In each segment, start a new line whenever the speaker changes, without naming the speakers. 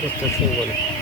করতে শুরু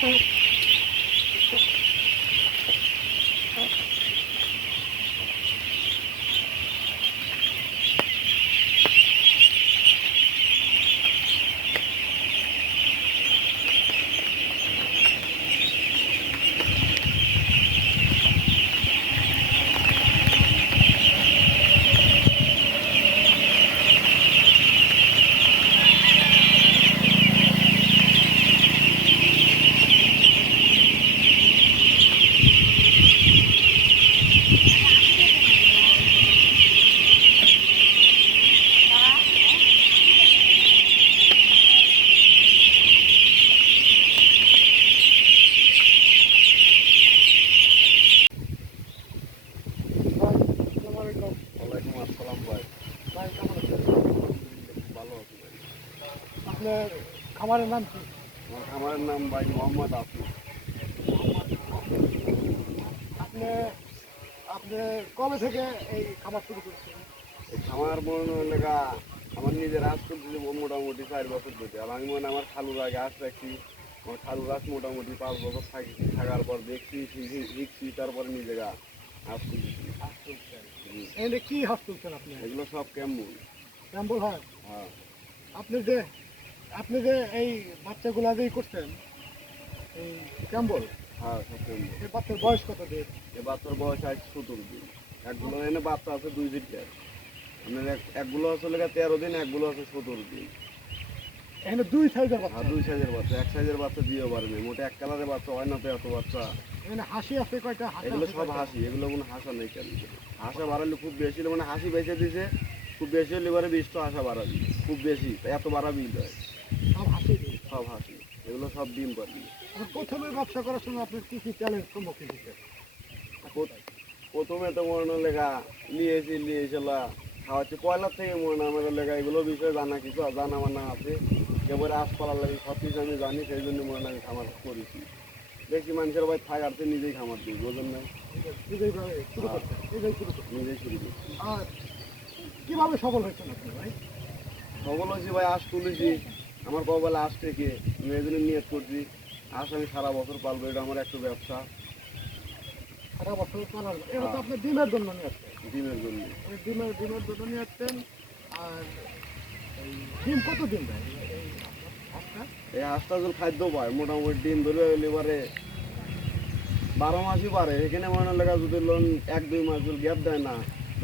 করে
ওয়ালাইকুম আসসালাম ভাই ভালো আছি ভাই
আপনার খামারের নাম কি?
আমার খামারের নাম ভাই মোহাম্মদ আফিফ
আপনি আপনি কবে থেকে এই খামার শুরু করেছেন?
এই খামার মনে লেগা আমার নিজের হাত করতেছি মোটামুটি চার বছর ধরে। আর আমি মনে আমার খালুর হাত রাখছি আমার খালুর গাছ মোটামুটি পাঁচ বছর থাকি থাকার পর দেখছি শিখি- শিখছি তারপরে নিজে গা হাত তুলছি।
কি হাঁস তুলছেন আপনি?
এগুলো সব কেমন
কেমন হয়?
হ্যাঁ।
আপনি যে আপনি যে এই বাচ্চাগুলা যেই করছেন এই ক্যাম্বল
হ্যাঁ
এই বাচ্চার বয়স কত দিন
এ বাচ্চার বয়স আজ সতেরো দিন। একগুলো এনে বাচ্চা আছে দুই দিন আপনার একগুলো আছে লেগে তেরো দিন একগুলো আছে সতেরো দিন।
এখানে দুই সাইজের বাচ্চা?
দুই সাইজের বাচ্চা। এক সাইজের বাচ্চা দিয়েও পারবে। মোটে এক কালারের বাচ্চা হয় না তো এত বাচ্চা?
এখানে হাসি আছে কয়টা?
এগুলো সব হাসি। এগুলো কোনো হাসা নেই কেন? হাসা বাড়ালে খুব বেশি হলে মানে হাসি বেঁচে দিছে। খুব বেশি হলে এবারে বিশটা হাসা বাড়াবি। খুব বেশি এত বাড়াবি নয়
সব হাসি
সব হাসি এগুলো সব ডিম পারবি
প্রথমে ব্যবসা করার সময় আপনি কি কি চ্যালেঞ্জ সম্মুখীন হয়েছে
প্রথমে তো মনে হয় লেগা নিয়েছি নিয়েছিল। খাওয়াচ্ছি। পয়লার থেকে মনে হয় আমাদের লেগা এগুলো বিষয়ে জানা কিছু জানা মানা আছে। এবারে আসপালার লাগে সব কিছু আমি জানি সেই জন্য মনে আমি খামার করেছি। দেখি মানুষের ভাই থাকার তো নিজেই খামার দিই বোঝেন নাই
এইভাবে শুরু শুরু করছেন।
নিজেই শুরু করছি।
আর কীভাবে সফল হয়েছেন আপনি ভাই?
সফল হয়েছি ভাই আশ তুলেছি। আমার কপালে আশ থেকে আমি এই জন্য নিয়ত করছি। আশ আমি সারা বছর পালবো এটা আমার একটা ব্যবসা।
সারা বছর এটা তো আপনি ডিমের জন্য নিয়ে আসছেন।
ডিমের জন্য।
ডিমের ডিমের জন্য নিয়ে আসছেন। আর ডিম কত দিন ভাই? এই
খাদ্য পায় মোটামুটি ডিম ধরে এবারে বারো মাসই পারে। এখানে মনে লাগা যদি লোন এক দুই মাস যদি গ্যাপ দেয় না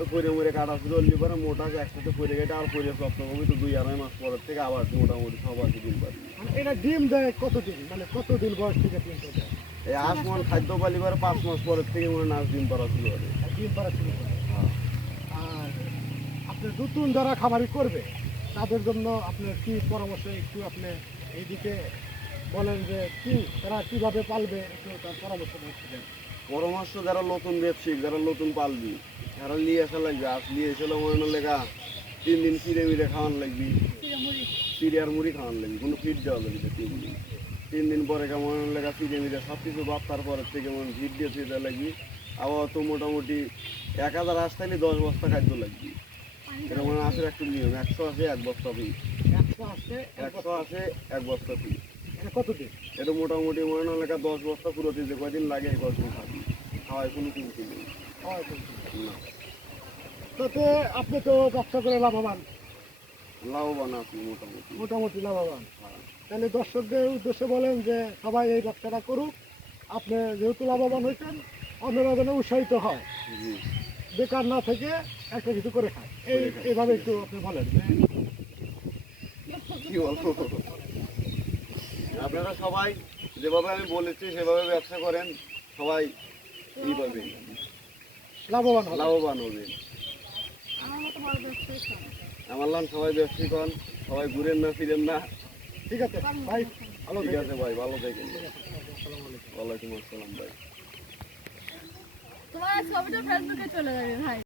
পরে মরে কাটা হলে পরে মোটা একসাথে পরে কেটে আর পরে সপ্তাহ হবে তো দুই আড়াই মাস পরের থেকে আবার মোটামুটি সব আছে ডিম পারি।
এটা ডিম দেয় কতদিন? মানে কতদিন বয়স থেকে ডিমটা দেয়?
এই হাঁস মন খাদ্য পালি পরে পাঁচ মাস পরের থেকে মনে নাচ ডিম পাড়া শুরু
আর ডিম পাড়া শুরু করে আর আপনি নতুন যারা খামারি করবে তাদের জন্য আপনার কি পরামর্শ একটু আপনি এইদিকে বলেন যে কি তারা কীভাবে পালবে একটু তার পরামর্শ দেন।
পরামর্শ যারা নতুন ব্যবসায়িক যারা নতুন পালবি যারা নিয়ে আসা লাগবে। আস নিয়ে এসে মনে লেগা তিন দিন চিড়ে মিড়ে খাওয়ান লাগবি। চিড়ে আর মুড়ি খাওয়ান লাগবি কোনো ফিট দেওয়া লাগবে তিন দিন। তিন দিন পরে কেমন লেগা চিড়ে মিড়ে সব কিছু বাদ তারপরের থেকে মনে ফিট দিয়ে ফিট দেওয়া লাগবি। আবার তো মোটামুটি এক হাজার আস থাকলে দশ বস্তা খাদ্য লাগবে। এটা মানে আসে একটু নিয়ম। একশো আসে এক বস্তা ফি
একশো
আসে এক বস্তা। ফি
কতদিন?
এটা মোটামুটি মনে লেখা দশ বস্তা পুরো দিতে কয়দিন লাগে কয়দিন খাবি খাওয়ায় কোনো চিন্তা নেই।
হয় তাতে আপনি তো ব্যবসা করে লাভবান।
লাভবান আছি মোটামুটি।
মোটামুটি লাভবান।
হ্যাঁ।
তাহলে দর্শকদের উদ্দেশ্যে বলেন যে সবাই এই ব্যবসাটা করুক। আপনি যেহেতু লাভবান হয়েছেন অন্যরা যেন উৎসাহিত হয়। বেকার না থেকে একটা কিছু করে খায়। এই এইভাবে একটু আপনি বলেন।
কি বলব? আপনারা সবাই যেভাবে আমি বলেছি সেভাবে ব্যবসা করেন সবাই এইভাবে
লাভবান
লাভবান হবেন আমার লান সবাই ব্যবসায়িক হন সবাই ঘুরেন না ফিরেন না।
ঠিক আছে ভাই ভালো
ঠিক আছে ভাই ভালো থাকেন। ওয়ালাইকুম আসসালাম ভাই।
তোমার ছবিটা ফেসবুকে চলে যাবে ভাই।